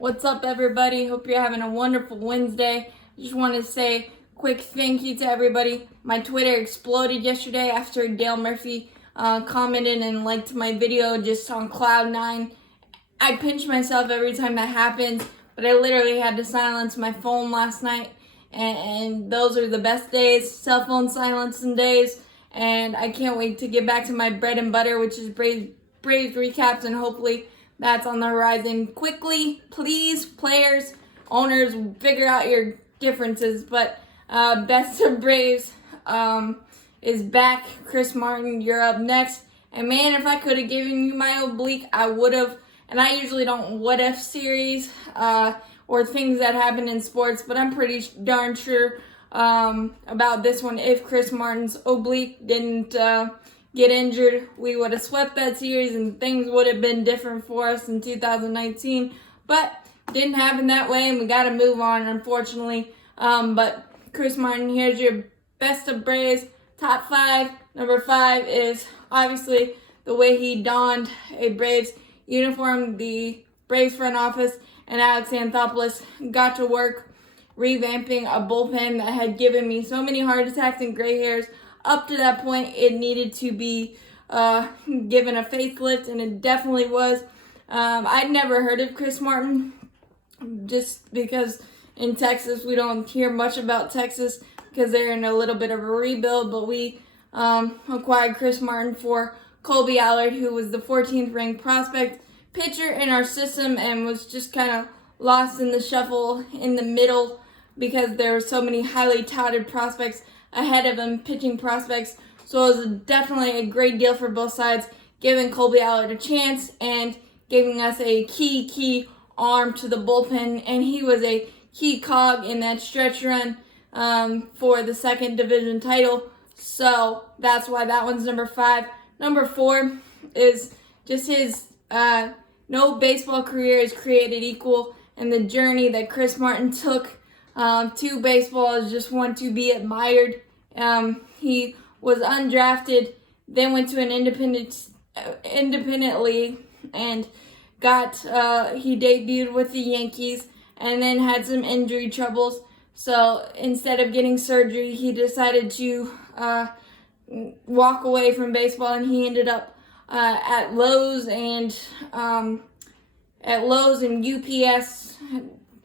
What's up, everybody? Hope you're having a wonderful Wednesday. Just want to say quick thank you to everybody. My Twitter exploded yesterday after Dale Murphy commented and liked my video just on Cloud9. I pinch myself every time that happens, but I literally had to silence my phone last night, and those are the best days, cell phone silencing days, and I can't wait to get back to my bread and butter, which is Braves recaps, and hopefully that's on the horizon quickly. Please, players, owners, figure out your differences, but best of Braves is back. Chris Martin, you're up next. And man, if I could have given you my oblique, I would have. And I usually don't what if series or things that happen in sports, but I'm pretty darn sure about this one. If Chris Martin's oblique didn't get injured, we would have swept that series and things would have been different for us in 2019. But didn't happen that way, and we got to move on, unfortunately. But Chris Martin, here's your best of Braves top 5. Number 5 is obviously the way he donned a Braves uniform. The Braves front office and Alex Anthopoulos got to work revamping a bullpen that had given me so many heart attacks and gray hairs. Up to that point, it needed to be given a facelift, and it definitely was. I'd never heard of Chris Martin, just because in Texas we don't hear much about Texas because they're in a little bit of a rebuild, but we acquired Chris Martin for Colby Allard, who was the 14th ranked prospect pitcher in our system and was just kind of lost in the shuffle in the middle because there were so many highly touted prospects ahead of him, pitching prospects. So it was definitely a great deal for both sides, giving Colby Allard a chance and giving us a key arm to the bullpen. And he was a key cog in that stretch run for the second division title. So that's why that one's number 5. Number 4 is just his no baseball career is created equal, and the journey that Chris Martin took to baseball is just one to be admired. He was undrafted, then went to an independent league and he debuted with the Yankees and then had some injury troubles. So instead of getting surgery, he decided to walk away from baseball, and he ended up at Lowe's and UPS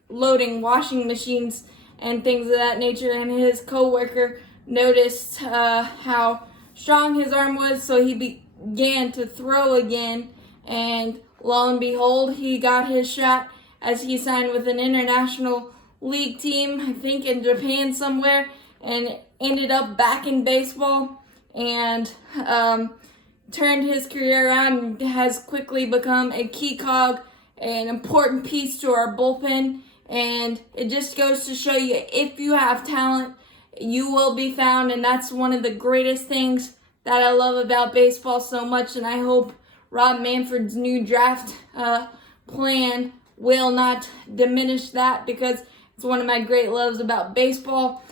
loading washing machines and things of that nature. And his coworker noticed how strong his arm was, so he began to throw again, and lo and behold, he got his shot as he signed with an international league team, I think in Japan somewhere, and ended up back in baseball and turned his career around and has quickly become a key cog, an important piece to our bullpen. And it just goes to show you, if you have talent, you will be found, and that's one of the greatest things that I love about baseball so much. And I hope Rob Manfred's new draft plan will not diminish that, because it's one of my great loves about baseball.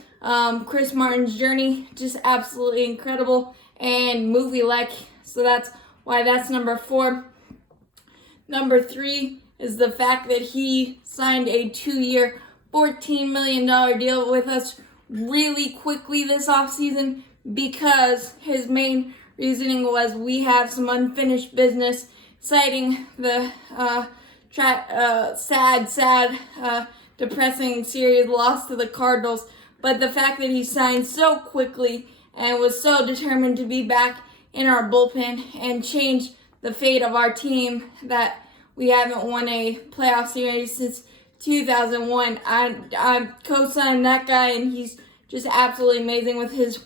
Chris Martin's journey, just absolutely incredible and movie-like. So that's why that's number 4. Number 3 is the fact that he signed a 2-year, $14 million deal with us really quickly this offseason, because his main reasoning was we have some unfinished business, citing the sad, depressing series loss to the Cardinals. But the fact that he signed so quickly and was so determined to be back in our bullpen and change the fate of our team, that we haven't won a playoff series since 2001. I co-signed that guy, and he's just absolutely amazing with his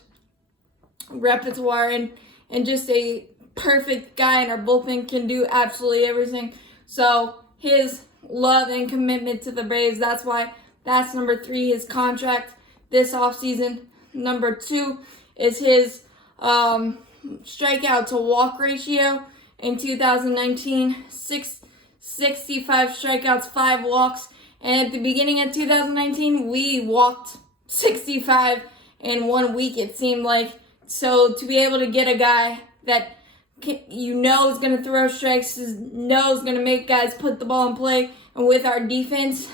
repertoire and just a perfect guy in our bullpen, can do absolutely everything. So his love and commitment to the Braves, that's why that's number 3, his contract this offseason. Number 2 is his strikeout to walk ratio in 2019, 65 strikeouts, 5 walks. And at the beginning of 2019, we walked 65 in 1 week, it seemed like. So to be able to get a guy that is going to throw strikes, is going to make guys put the ball in play, And with our defense,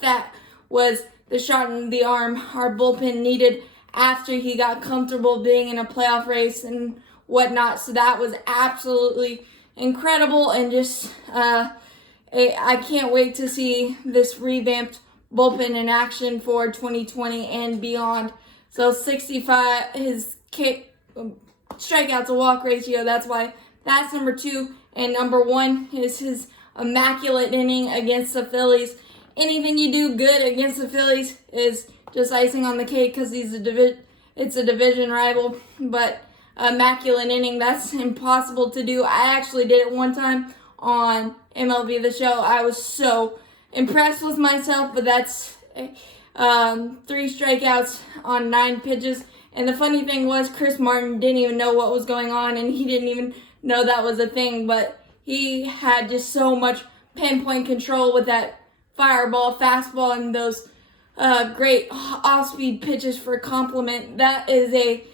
that was the shot in the arm our bullpen needed after he got comfortable being in a playoff race and whatnot. So that was absolutely incredible, and just I can't wait to see this revamped bullpen in action for 2020 and beyond. So 65, his strikeout to walk ratio, that's why that's number 2. And number 1 is his immaculate inning against the Phillies. Anything you do good against the Phillies is just icing on the cake because it's a division rival. But immaculate inning, that's impossible to do. I actually did it one time on MLB The Show. I was so impressed with myself, but that's 3 strikeouts on 9 pitches. And the funny thing was, Chris Martin didn't even know what was going on, and he didn't even know that was a thing, but he had just so much pinpoint control with that fireball, fastball, and those great off-speed pitches for compliment. That is a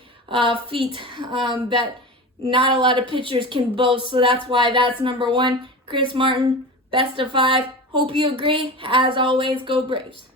feat that not a lot of pitchers can boast, so that's why that's number 1. Chris Martin, best of 5. Hope you agree. As always, go Braves.